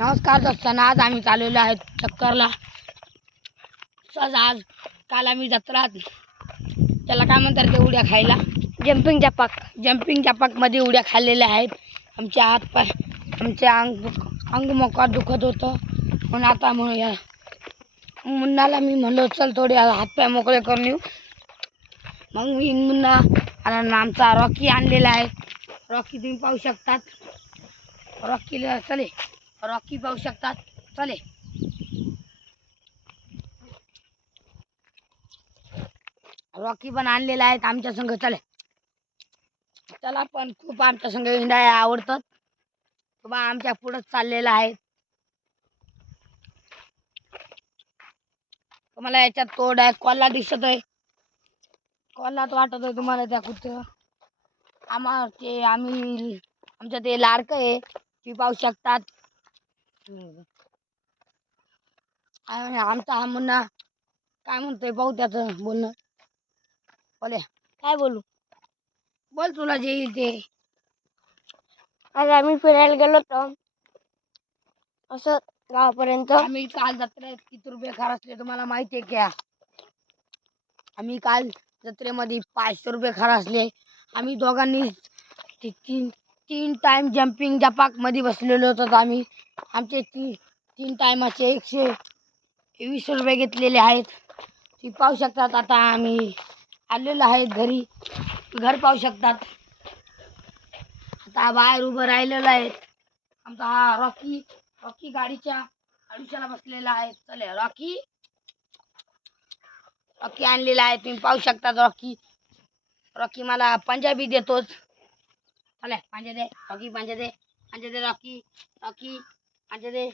नमस्कार दोस्तांना आज आम्ही चाललेलो आहे चक्करला. सहज आज काल आम्ही जत्रात त्याला काय म्हणतात ते उड्या खायला? जम्पिंग जपाक जम्पिंगमध्ये उड्या खाल्लेल्या आहेत. आमचे हात पाय आमचे अंग अंग मोकार दुखत होतं. म्हणून आता म्हणूया मुन्नाला मी म्हणलो चल थोडे हातपाय मोकळे करून येऊ. मग मी मुन्ना आणि आमचा रॉकी आणलेला आहे. रॉकी तुम्ही पाहू शकतात. रॉकीला चले. रॉकी पाहू शकतात. चले. रॉकी पण आणलेला आहेत आमच्या संघ. चले. त्याला पण खूप आमच्या संघ हिंडायला आवडतात. तो बा आमच्या पुढंच चाललेला आहे. तुम्हाला याच्यात तोड आहे कॉलला दिसत आहे. कोल्हाच वाटत आहे तुम्हाला त्या कुठं? आम्हा ते आम्ही आमच्या ते लाडकं आहे. ती पाहू शकतात. आमचा हा मुन्ना काय म्हणतोय पाहू त्याचं बोलणं. बोले काय बोलू? बोल तुला जे येईल ते आज आम्ही फिरायला गेलो होतो. असं गावापर्यंत. आम्ही काल जत्रेत किती रुपये खर्चले तुम्हाला माहिती आहे का आम्ही काल जत्रेमध्ये पाचशे रुपये खर्चले आम्ही दोघांनी तीन तीन टाइम जम्पिंगच्या पाकमध्ये बसलेलो होतो आम्ही. आमचे ती तीन टायमाचे एकशे वीस रुपये घेतलेले आहेत. ती पाहू शकतात आता आम्ही. आलेलो आहेत घरी. घर पाहू शकतात. आता बाहेर उभं राहिलेलं आहे. आमचा हा रॉकी रॉकी गाडीच्या अडुशाला बसलेला आहे. चले रॉकी. रॉकी आणलेला आहे. तुम्ही पाहू शकता रॉकी. रॉकी मला पंजाबी देतोच. चले पांजा दे रॉकी पांजा दे पांजा दे रॉकी रॉकी पांजा दे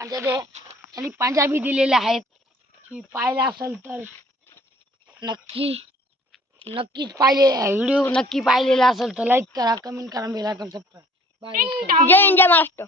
पांजा दे. आणि पंजाबी दिलेले आहेत. तुम्ही पाहिले असेल तर नक्की नक्कीच पाहिले व्हिडिओ नक्की पाहिलेला असेल तर लाईक करा कमेंट करा बेल आयकॉन सबस्क्राईब बाय जय हिंद जय महाराष्ट्र.